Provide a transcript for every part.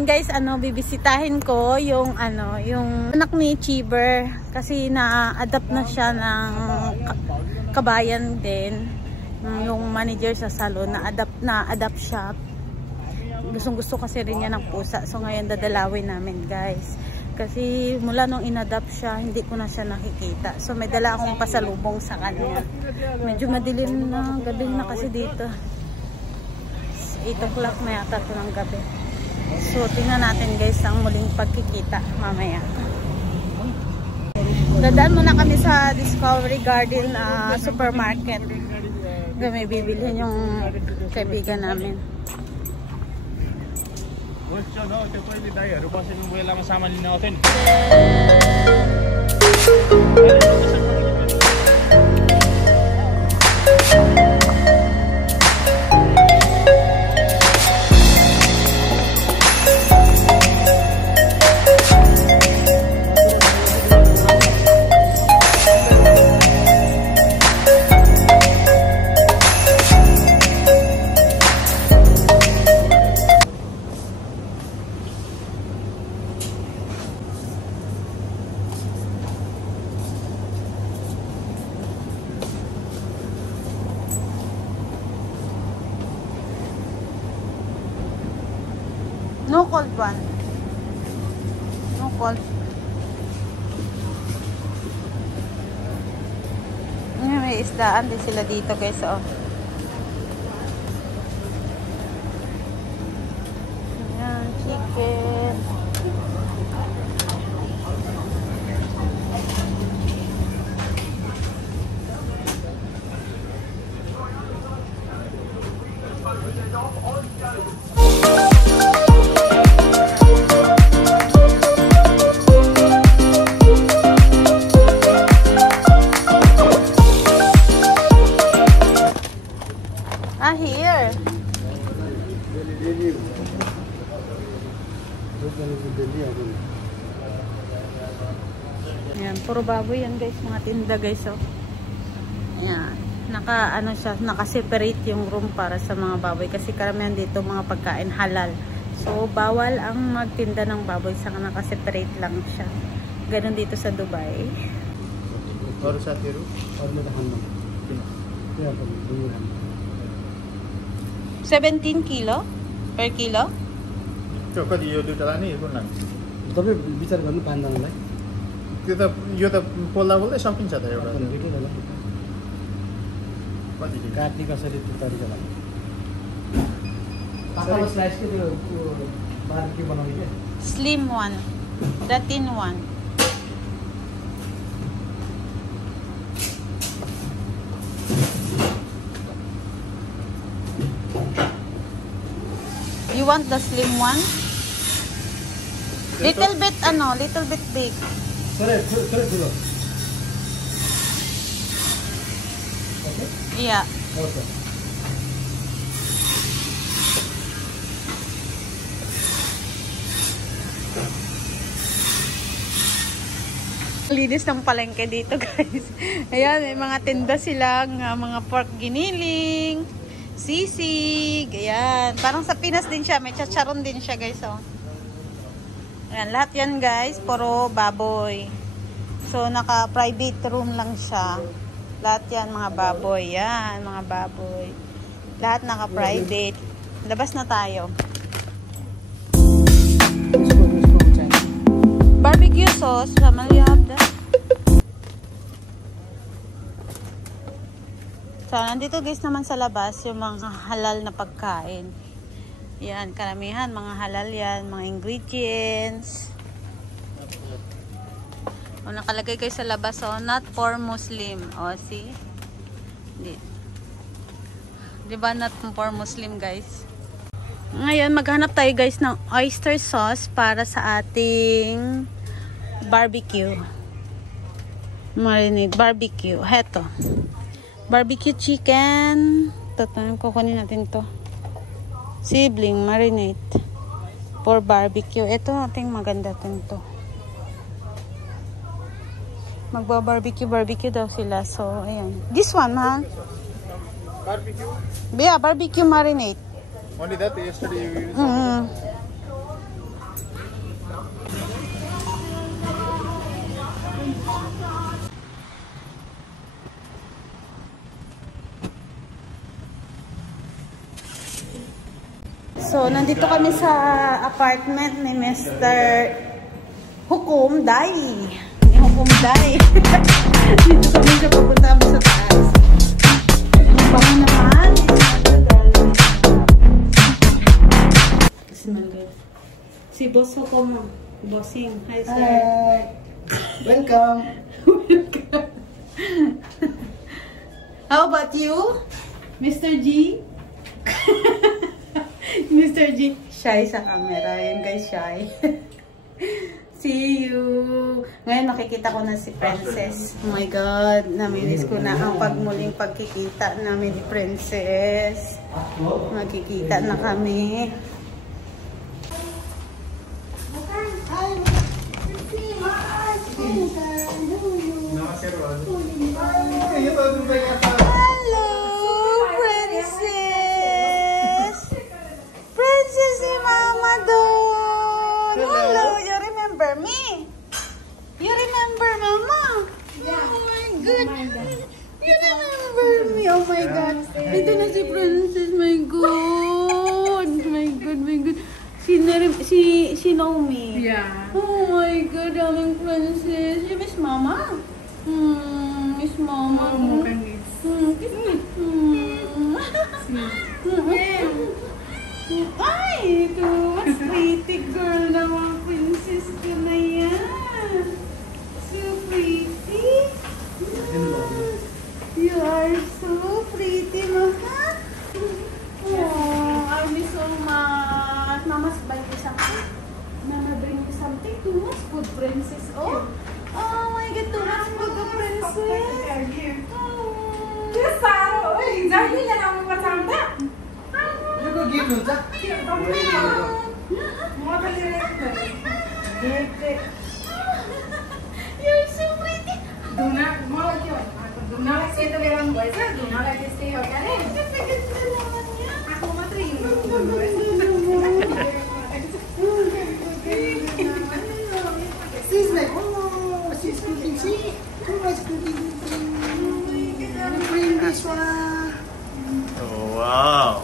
Ngayon guys, bibisitahin ko yung yung anak ni Chiber kasi na-adapt na siya ng kabayan din. Yung manager sa salon na-adapt siya. Gustong-gusto kasi rin niya ng pusa. So ngayon dadalawin namin guys. Kasi mula nung in-adapt siya, hindi ko na siya nakikita. So may dala akong pasalubong sa kanya. Medyo madilim na, gabi na kasi dito. 8 o'clock na yata ito ng gabi. So tingnan natin guys ang muling pagkikita mamaya. Dadaan muna kami sa Discovery Garden supermarket. May bibilhin yung kaibigan namin. No cold one. No cold. May isdaan din sila dito guys. Oh. Ayan, chicken. Here. Ayan, puro baboy yan guys, mga tinda guys. Oh. Ayan, naka-separate yung room para sa mga baboy kasi karamihan dito mga pagkain halal. So bawal ang magtinda ng baboy, saka naka-separate lang siya. Ganon dito sa Dubai. Or sa Tiro? Or 17 kilo per kilo? त्यो कति यो दुईटा लाने कुन लाने तपाईं विचार गर्नु पाँदैनलाई यो त पोल्दा पोल्दै सकिन्छ त एउटा दुईटै होला कति काट्ने कसरी त्यो तरिका लाग्छ पातलो स्लाइस के त्यो बारबेक्यू बनाउने के Slim one, the thin one. You want the slim one? Little bit big. Sorry, ठुलो. Okay? Yeah. Okay. Linis ng palengke dito guys. Ayan, may mga tinda silang mga pork giniling, sisig, ayan. Parang sa Pinas din siya, may chacharon din siya guys. Oh. Ayan, lahat yan guys, puro baboy. So, naka-private room lang siya. Lahat yan mga baboy. Yan, mga baboy. Lahat naka-private. Labas na tayo. Barbecue sauce, family have that. So, nandito guys naman sa labas yung mga halal na pagkain. Yan, karamihan, mga halal yan, mga ingredients. O, nakalagay kayo sa labas, oh, not for Muslim. O, see? Diba not for Muslim, guys? Ngayon, maghanap tayo guys ng oyster sauce para sa ating barbecue. Marinade, barbecue. Heto. Barbecue chicken. Kukunin natin to. Sibling, marinade. For barbecue. Ito ating maganda to. Magba-barbecue daw sila. So, ayan. This one, ha? Barbecue? Yeah, barbecue marinade. Only that yesterday you used? So, nandito kami sa apartment ni Mr. Hukom Dai. Ni Hukom Dai. Dito kami sa papunta mo sa taas. Baka naman. Smell good. Si Boss Hukom. Bossing. Hi, sir. Hi. Welcome. How about you? Mr. G? Mr. G. Shy sa camera. Yan guys, shy. See you. Ngayon makikita ko na si Princess. Oh my God. Namimiss ko na ang pagmuling pagkikita namin ni Princess. Magkikita na kami. Hello, Princess. Princess si Mama doon. Hello, you remember me? You remember Mama? Oh my goodness. You remember me? Oh my God. Ito na si Princess. My God. My God, my God. She know me. Yeah. Oh my God, darling Princess. You miss Mama? Miss Mama. Kiss me. Ay, ito. Mas pretty girl naman, Princess ko na yan. So pretty. You are so pretty, Mama. Oh, I miss so much. Mama's buy you something. Mama bring you something. Too much food, Princess. Oh my God, too much food, Princess. You're so pretty. She's like, oh, she's cooking. See? Too much cooking. Bring this one. Oh, wow.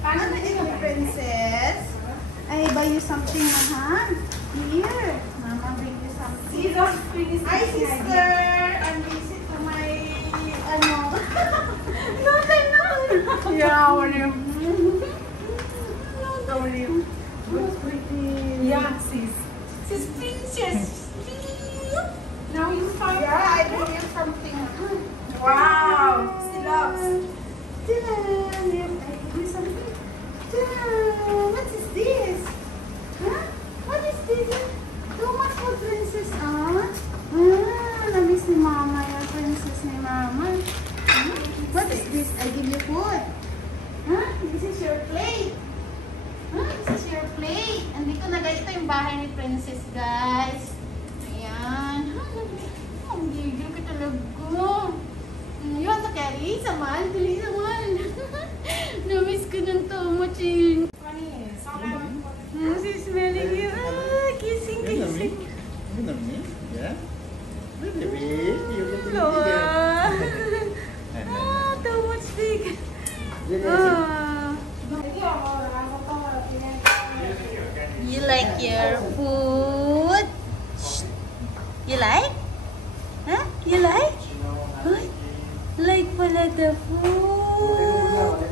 Paano na ito, Princess? I buy you something, Mahan. Here. Mama bring you something. Hi, sister. I'm visit to my, No. Yeah, how are you? How are you? Yeah, she's princess. Now you find. Yeah, I bring you something. Wow, she loves. I give you something. What is this? Huh? What is this? Too much for Princess, namiss ni Mama yung Princess ni Mama. What is this? I give you food. This is your plate. This is your plate. Andito na guys, ito yung bahay ni Princess, guys. Ayan. Ang gigil ko talaga. You want to carry? Saman? Tuloy saman. Namiss ko ng too much yun. She's smelling you. Kissing. You know me? Yeah? Baby, you look too much big. You like your food? You like? Huh? You like? Huh? Like pala the food.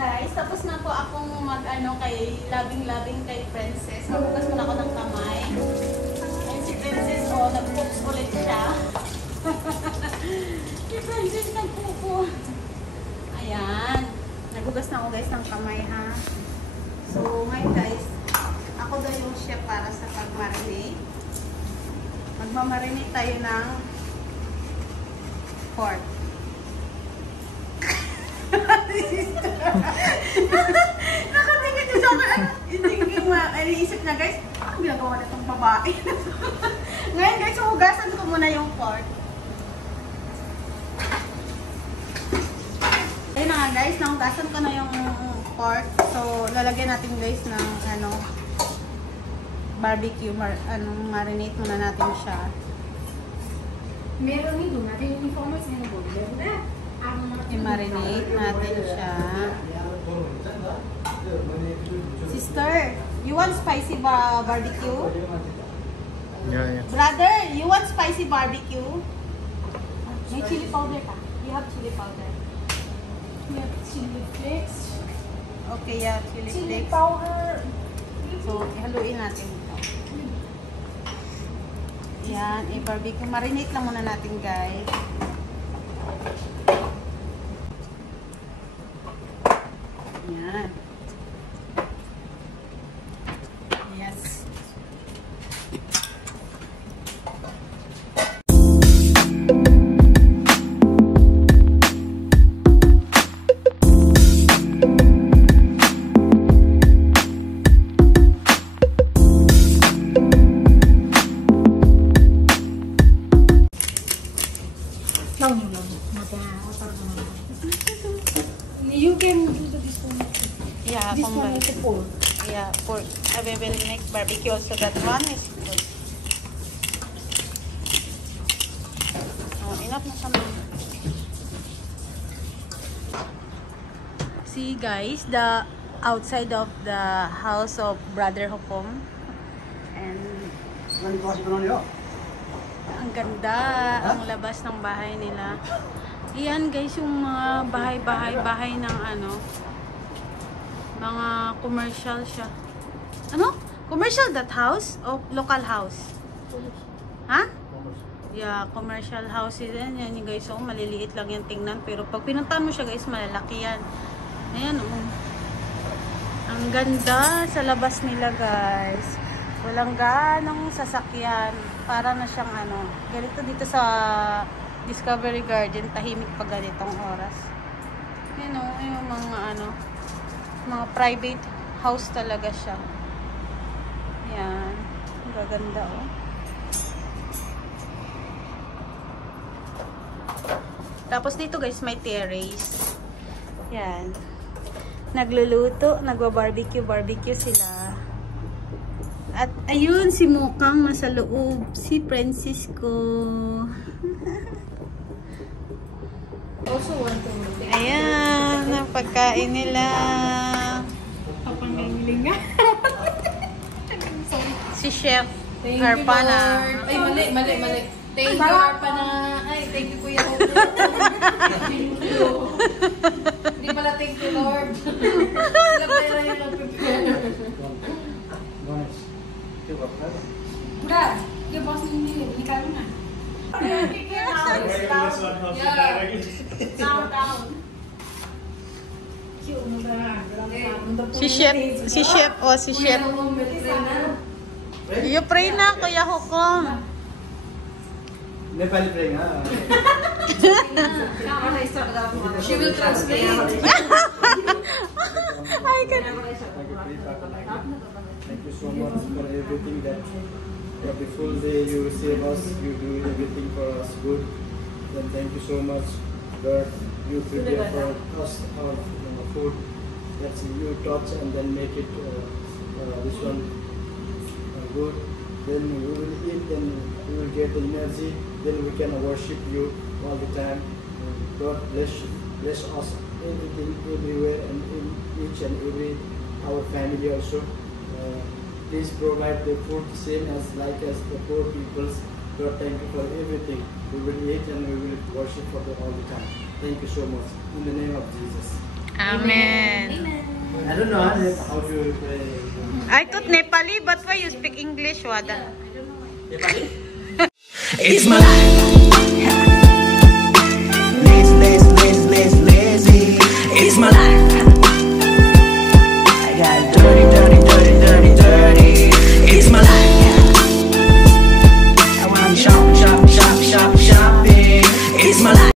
Guys, tapos na po akong kay labing kay Princess. Mabukas muna ako ng kamay. Ayun si Princess, nag-poops ulit siya. Si Princess nag-poop. Ayan. Nagugas na ako guys ng kamay, ha. So, ngayon guys, ako daw yung yung chef para sa pag-marinate. Magmamarinate tayo ng pork. Nakatingin niyo sa akin. Hindi ko maiisip na guys, ang ginagawa na itong babae. Ngayon guys, hugasan ko muna yung pork. Ayun na nga guys, nahugasan ko na yung pork. So, lalagyan natin guys ng barbecue, marinate muna natin siya. Meron nito, natin yung uniformers na nabog. I-marinate natin siya. Sister, you want spicy barbecue? Yeah. Brother, you want spicy barbecue? May chili powder ka? You have chili powder? We have chili flakes. Okay, yeah, chili Chili flakes. powder. So, haluin natin ito. Yan, i-barbecue. Marinate lang muna natin, guys. Yan. Yes. You can do this one. Yeah, This one is a pork. Yeah, pork. I will make barbecue also. That one is good. Oh, enough na siya. See guys, the outside of the house of Brother Hukom. And ang ganda ang labas ng bahay nila. Iyan guys yung mga bahay ng mga commercial siya. Ano? Commercial that house? O local house? Ha? Yeah, commercial houses yan. Yan yung guys, oh, maliliit lang yan tingnan. Pero pag pinuntahan mo siya guys, malalaki yan. Ayan, oh. Ang ganda sa labas nila guys. Walang ganong sasakyan. Para na siyang ganito dito sa Discovery Garden, tahimik pag ganitong oras. Yan o, yung mga private house talaga siya. Yan. Ang gaganda o. Tapos dito guys, may terrace. Yan. Nagluluto, nagwa-barbecue sila. At ayun, si Mukang nasa loob. Si Francisco. Also want to Ayan, ang pagkain nila. Papangiling nga. Si Chef Thank you, Arpana. Lord. Ay, mali. Thank you, Arpana. Ay, thank you, Kuya Hope. Hindi pala thank you, Lord. Sila pa yung nag-prepare. Brad, yung boss ninyo, ikalo na. Si Chef. You pray na, Kuya Hukom. Nepali pray nga. She will translate. Ay, ganun. Thank you so much for everything that the full day you save us, you do everything for us good. Then thank you so much, Lord. You prepare for us our food that you touch and then make it this one good. Then we will eat, then we will get the energy. Then we can worship you all the time. God bless us everything, everywhere, and in each and every our family also. Please provide the food same as the poor people's. Lord, thank you for everything. We will eat and we will worship for the all the time. Thank you so much. In the name of Jesus. Amen. I don't know how to pray. I thought Nepali, but why you speak English, Wada? Nepali? It's my life.